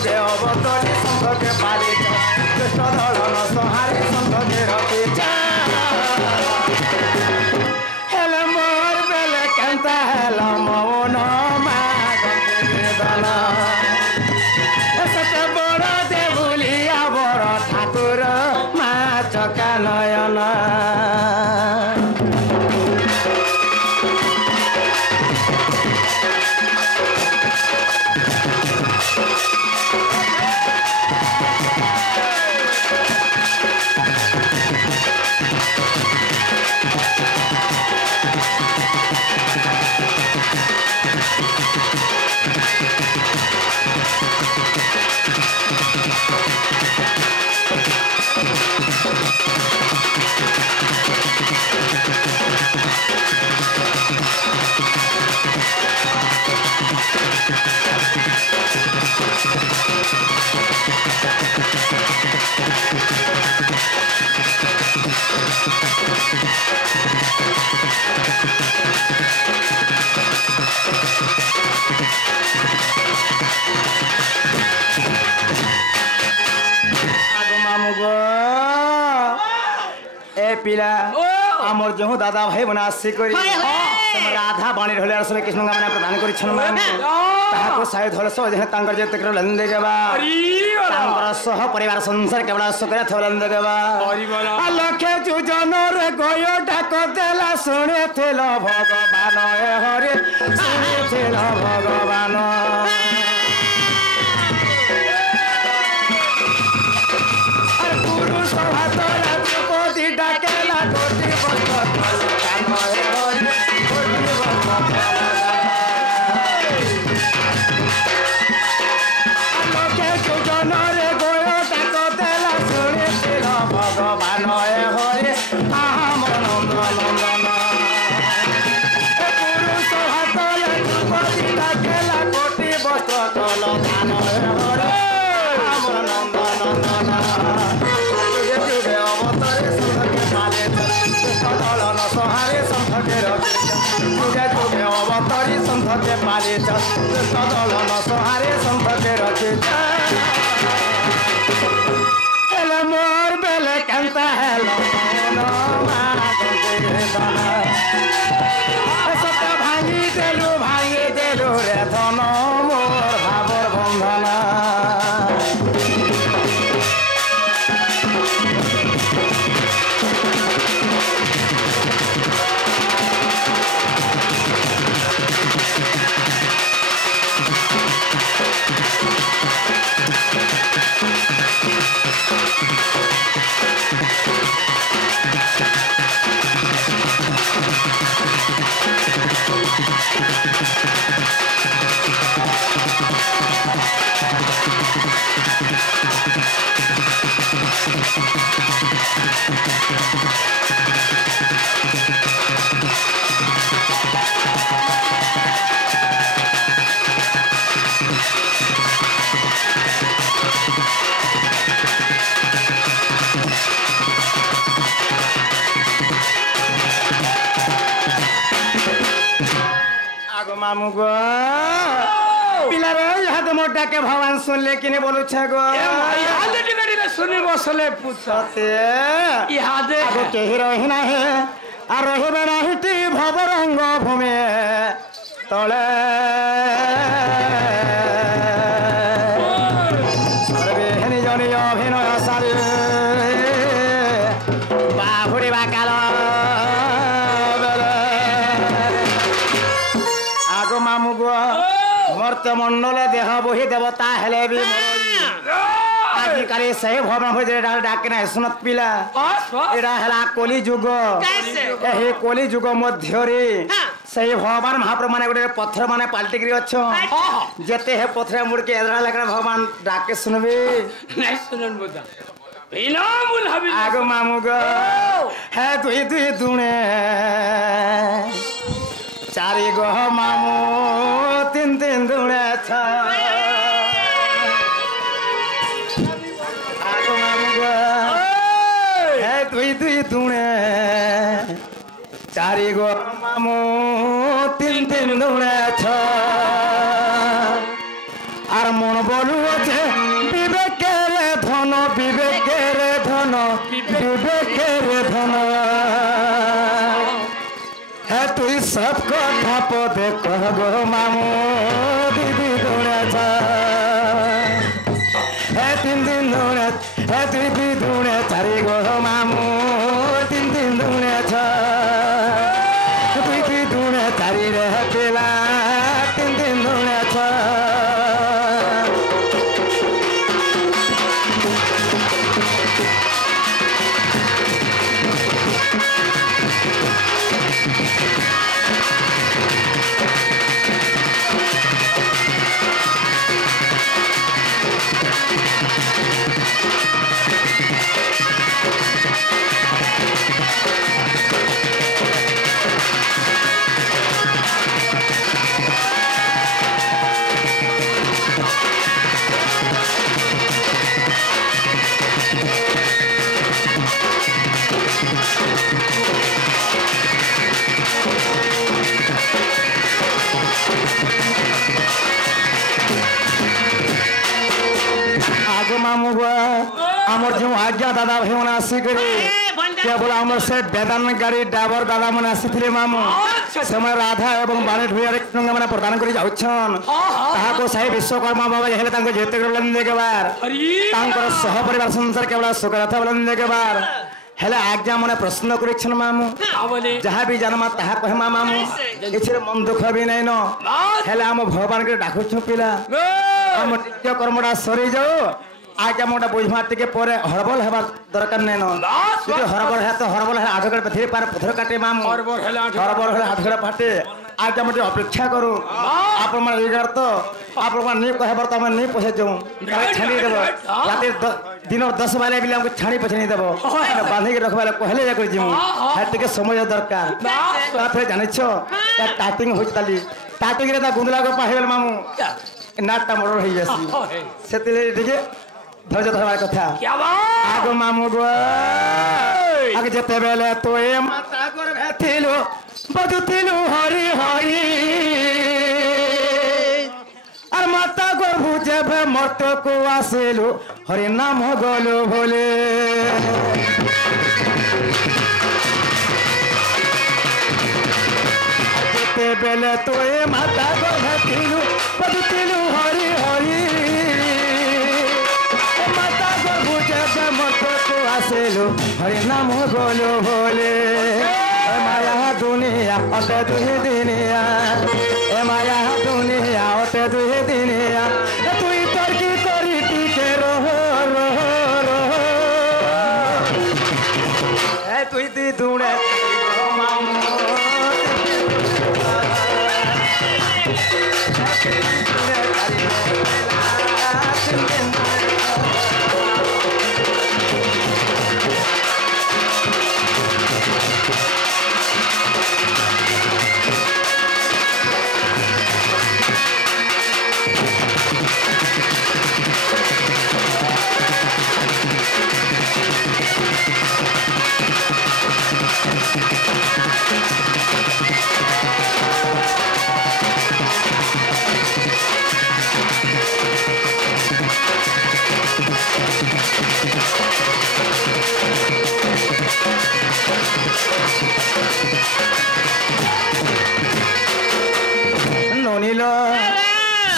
जुगे अवतरी संघके पालित दुष्ट दलन संहारी संघके रखिछ हेले मोर बेले केंता हेला मौन मागके दल सत बड़ देवुलिया बड़ ठाकुर मा चका नयन पिला आमर जो दादा भाई बना आसी करी राधा बाणी रहले असले कृष्ण का मने प्रदान करी छन मान ताको शायद हल सो जने तांकर जे तकर लंदे गेबा तांकर सह परिवार संसार केवला सुकरे थलंदे गेबा लखे जुजन रे गयो ढाक देला सुने थेल भगवान ए हरे सुने थेल भगवान पुरुष हाथ राजपति डाकेला कोटि बंद कान ए हरि कोटि बंद लोके जुजन रे गयो डाक देला सुने थेल भगवान ए हरि आम नंदन पुरुष हाथ राजपति डाकेला कोटि बंद कान ए हरि आम नंदन संहारे संघके जुगे जुगे अवतरी संघके पालित दुष्ट दलन संहारे संघके रखिछ हेले मोर बेले केंता हेला मौन मागके दल सत भांगी देलु रे धन मोर भावर बंधन मामू गो पिला रे यहाँ तो मोटा के भगवान सुन ले कि नहीं बोलू छे गो यहाँ दे टिकटी रे सुनी बसले पूछते यहाँ दे आगो के ही रही नाही आ रही बे नाही टी भवरंग भूमि तले सर्वे हनि जनि अभिनय सारे बाहुड़ी बाकाल मामू गो मर्त मंडल देह बही देवता हेले भी आजिकाली सही भवन हो जे डाक ना सुनत पिला एडा हला कोली जुग एही कोली जुग मध्य रे सही भगवान महाप्रभु माने गोटे पत्थर माने पाल्टी करी अच्छो जेते हे पत्थर मुड़ के एदरा लगना भगवान डाक के सुनबे नहीं सुनन बोदा बिना मुल हबी आगो मामू गो है दुई दुई दुने चारि गो मामू तीन तीन दुणे छ आगो मामू गो हे दुई दुई दुणे चारि गो मामू तीन तीन दुणे छ आर मन बोलू छे विवेकेर धन है तुई सब कथा पदे कह गो मामू दीदी दुणे था है 3 दिन दुणे है दीदी दुणे चारी गो मामू 3 दिन दुणे था दीदी दुणे चारी रे पेला 3 दिन दुणे था मामू आमर जो आज्ञा दादा भाई मन आसिक केवल आमर से बेदान गाड़ी ड्राइवर दादा मन आसी मामू समय राधा एवं बाणे ढुआर मैंने प्रदान कर साई विश्वकर्मा बाबा हेले जेते देबार सह परिवार संसार केवल सुखरथ देबार हेले आज्ञा मने प्रश्न करिछन मामू जहाँ भी जन्मा ताहा कहमा मामू किछि मन दुख भी नहीं न हेले आम भगवान के डाकुछु पिला आम नित्य कर्मटा सरी जाओ आज्ञा मोटा बुझमा टिके परे हरबल हेबा दरकार नै न যদি हरबल है तो हरबल है आठगड़ पथरी पार पथर काटे मामू हरबल है आठगड़ पाटे आज्ञा मोटे अपेक्षा करू आप मन एगार तो आप मन नहीं कहबर त हम नहीं पछे जाऊं छानी देबो रात दिन 10 बाले बिले हमको छानी पछे नहीं देबो बांधी के रखबाले कहले जा कर जिमु है टिके समय दरकार ता फिर जानि छो टाइपिंग होई ताली टाइपिंग रे ता गुंदला को पाहेल मामू नाटटा मोर होई जासी सेतिले टिके धैर्य धरवार कथा क्या बात आगो मामू गो आगे जते बेले तो ए माता कर भेथिलो बजुतिलु हरि हरि और माता को बुझे भे मत को आसेलु हरि नाम गलो भोले जते बेले तो ए माता को भेथिलु बजुतिलु हरि हरि आसेलु हरि नाम गोलो भोले माया दुनिया अटे दुहे दिनिया ए माया दुनिया अटे दुहे दिनिया तुई तर्की करी टिके रहो रहो ए तुई दी दुणे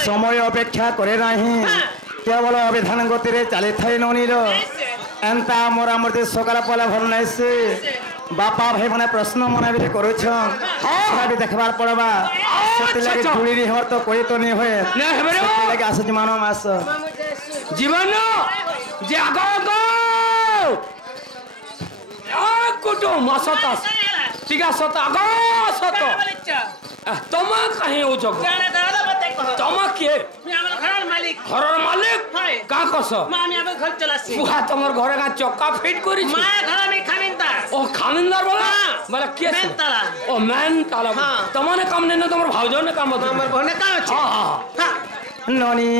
समय अपेक्षा करे नहीं केवल अभिधान गति रे चली थाई ननील एंता मोरा मूर्ति सकाल पला भल नहीं से बापा भाई मैंने प्रश्न मन भी करुछन भी देखबार पड़बा सेति लगे जुड़ी री हमर तो कोई तो नहीं होए सेति लगे आस जमानो मास जीवन जे आगो गो आ कुटो मासतास टिका सत आगो सत तमा कहीं ओ जग तमा के घरर मालिक का कस मामी अब घर चलासी बुहा तमर घरे का चक्का फिट करी मा घर में खामिनदार ओ खामिनदार बोला के मेन ताला ओ मेन ताला तमने काम ने तमर भाउजो ने काम हमर बहने का अछि हां ननी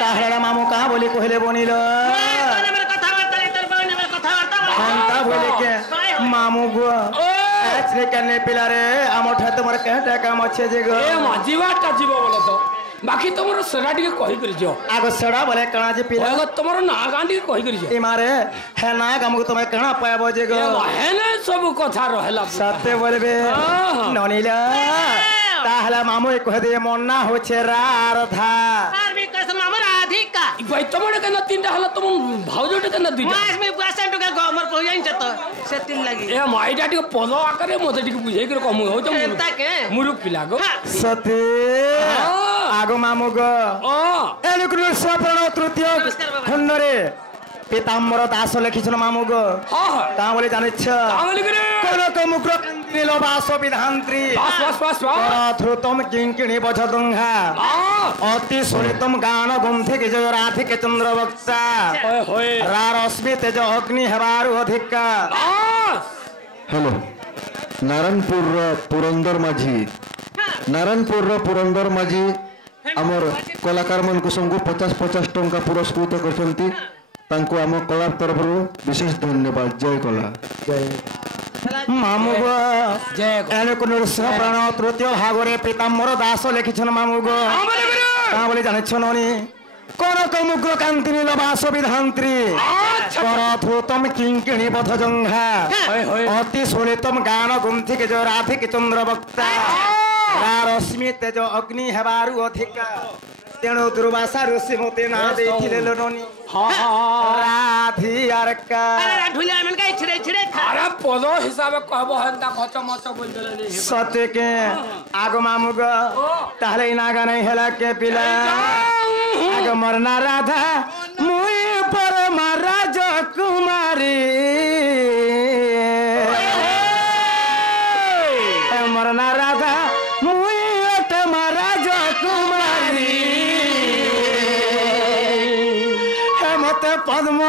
ताहरा मामू कहां बोली कहले बनिल मेरे कथा वार्ता तोर बहने मेरे कथा वार्ता हमता बोले के मामू गो आजरे करने पिला रे आमो ठाते मोर कहटा काम अच्छे जे गो ए मा जीवाटा जीव बोलो तो बाकी तुमर सेरा टिके कहि करि जो आगो सेड़ा बोले कणा जे पिला एगो तुमर ना गां टिके कहि करि जो ए मारे है ना हमको तुम कणा पाबो जे गो हेने सब कथा रहला सत्य बोलबे ननिला ताहला मामू कह दे मन्ना होछे राधा আর বি কস মামা রাধিকা भाई तुमरे केना तीनटा हला तुम भाउजोटे केना दुइटा মাস মে 65 টাকা গমর কইয়াইছ তো সে তিন লাগি ए माइटा टिके पद आकारे मते टिके बुझाई कर कम हो तो एता के मुरुक पिला गो सत्य आगो मामू गो ओ एलुकुल सप्रण तृतीय नमस्कार बाबा। खंडरे पीताम्बर दास लिखिछन मामू गो हां ता बोले जानिछ आमली करे कनक मुक्र कांतिलो बास विधांत्री बस ध्रुतम किंकिणी बजदंघा अति सुनितम गान गुंथे के जो राधिके चंद्र वक्ता ओए होए रारश्मि तेज अग्नि हेबारु अधिका हेलो नारायणपुर पुरंदर माझी नारायणपुर पुरंदर माझी आमर कलाकार मन को सबको 50-50 टंका पुरस्कृत करछंती तांको आम कला तरफ विशेष धन्यवाद जय कला जय मामू गो जय एलुकुल सप्रण तृतीय भागरे पीताम्बर दास लिखिछन मामू गो आमली करे ता बोले जानिछ ननी कनक मुक्र कांतिलो बास विधांत्री ध्रुतम किंकिणी बधजंघा ओए होए अति सुनितम गान गुंथि के जो राधिके चंद्र वक्ता रश्मि तेज अग्नि हेबारु अधिका तेणु दुर्वासा ऋषि मते ना देखिले लोनी हां राधी अरका আরে ঢুলিয়া मन का छिड़े छिड़े खा अरे पद हिसाब कहबो हंता खच मच बोल देले नहीं सत्य के आगो मामू गो ताहले इनागा नहीं हेला के पिला आगो मरना राधा मुई पर महाराज कुमारी मरना राधा मुई ओट महाराज कुमारी हे मते पद्म